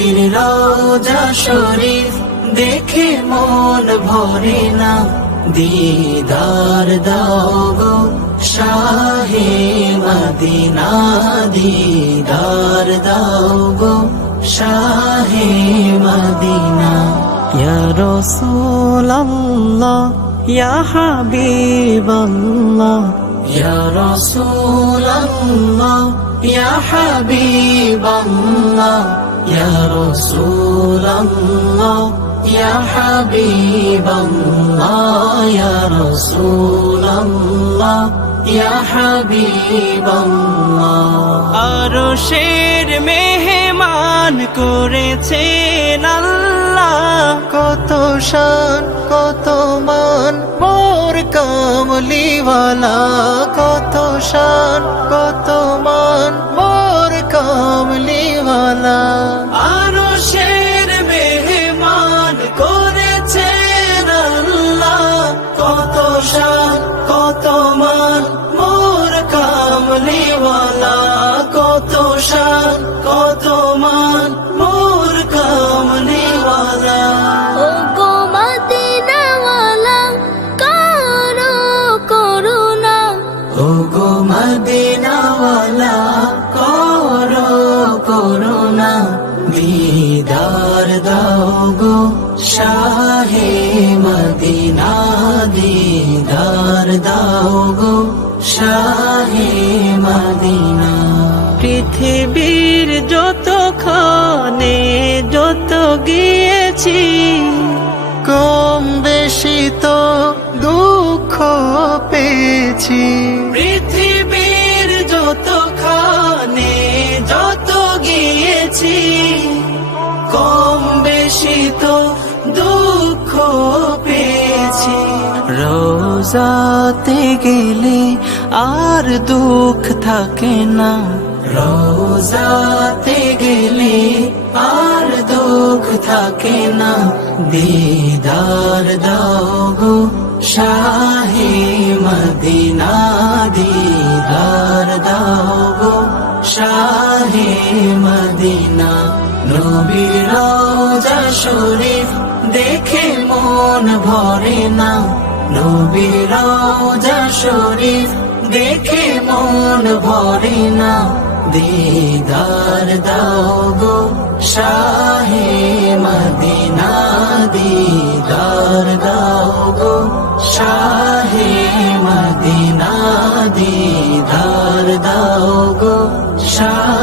নবীর রওজা শরীফ দেখে মন ভরে না, দিদার দাও গো শাহে মদিনা, দিদার দাও গো শাহে মদিনা। ইয়া রাসূলুল্লাহ ইয়া হাবিবাল্লাহ, ইয়া রাসূলুল্লাহ ইয়া হাবিবাল্লাহ, ইয়া রাসূলুল্লাহ ইয়া হাবিবাল্লাহ, ইয়া রাসূলুল্লাহ ইয়া হাবিবাল্লাহ। আরশের মেহমান করেছেন আল্লাহ, কত শান কত মান মোর কামলিওয়ালা, কত শান কত মান মোর কামলিওয়ালা। আরশের মেহমান করেছেন আল্লাহ, কত শান কত মান মোর কামলিওয়ালা, কত শান কত মান মোর কামলিওয়ালা। ও গো মদিনাওয়ালা করো করুণা, ও গো মদিনাওয়ালা করো করুণা, দিদার দাও গো শাহে মদিনা, দিদার দাও গো শাহে মদিনা। পৃথিবীর যতখানে যত গিয়েছি, কম বেশি তো দুঃখ পেয়েছি, পৃথিবীর যতখানে যত গিয়েছি, কম বেশি তো দুঃখ পেয়েছি। রোজাতে গেলে আর দুঃখ থাকে না, রোজাতে গেলে আর দুঃখ থাকে না, দিদার দাও গো শাহে মদিনা, দিদার দাও গো শাহে মদিনা। নবীর রওজা শরীফ দেখে মন ভরে না, নবীর রওজা শরীফ দেখে মন ভরে না, দিদার দাও গো শাহে মদিনা, দিদার দাও গো শাহে মদিনা, দিদার দাও গো শাহে